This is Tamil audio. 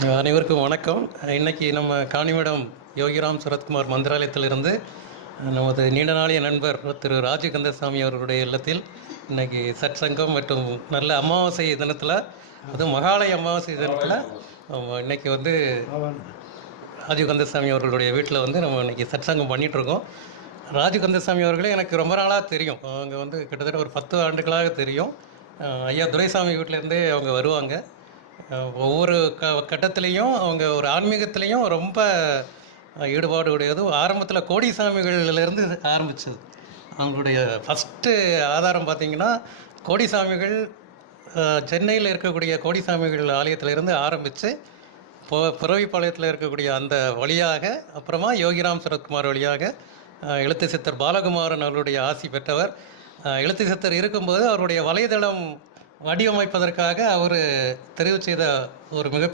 அனைவருக்கும் வணக்கம். இன்னைக்கு நம்ம காணிமடம் யோகிராம் சரத்குமார் மந்திராலயத்திலிருந்து நமது நீண்ட நாளைய நண்பர் திரு ராஜு கந்தசாமி அவர்களுடைய இல்லத்தில் இன்னைக்கு சற்சங்கம் மற்றும் நல்ல அமாவாசை தினத்தில், அதுவும் மகாலய அமாவாசை தினத்தில் இன்னைக்கு வந்து ராஜு கந்தசாமி அவர்களுடைய வீட்டில் வந்து நம்ம இன்னைக்கு சற்சங்கம் பண்ணிகிட்ருக்கோம். ராஜு கந்தசாமி அவர்களே எனக்கு ரொம்ப நாளாக தெரியும். அவங்க வந்து கிட்டத்தட்ட ஒரு 10 ஆண்டுகளாக தெரியும். ஐயா துரைசாமி வீட்டிலேருந்தே அவங்க வருவாங்க. ஒவ்வொரு கட்டத்துலேயும் அவங்க ஒரு ஆன்மீகத்துலேயும் ரொம்ப ஈடுபாடு உடையது. ஆரம்பத்தில் கோடிசாமிகள்லேருந்து ஆரம்பித்தது. அவங்களுடைய ஃபஸ்ட்டு ஆதாரம் பார்த்திங்கன்னா, கோடிசாமிகள் சென்னையில் இருக்கக்கூடிய கோடிசாமிகள் ஆலயத்திலேருந்து ஆரம்பித்து புறவிப்பாளையத்தில் இருக்கக்கூடிய அந்த வழியாக, அப்புறமா யோகிராம் சரத்குமார் வழியாக எழுத்து சித்தர் பாலகுமாரன் அவர்களுடைய ஆசி பெற்றவர். எழுத்து சித்தர் இருக்கும்போது அவருடைய வலைதளம் வடிவமைப்பதற்காக அவர் தெரிவு செய்த ஒரு மிகப்பெரிய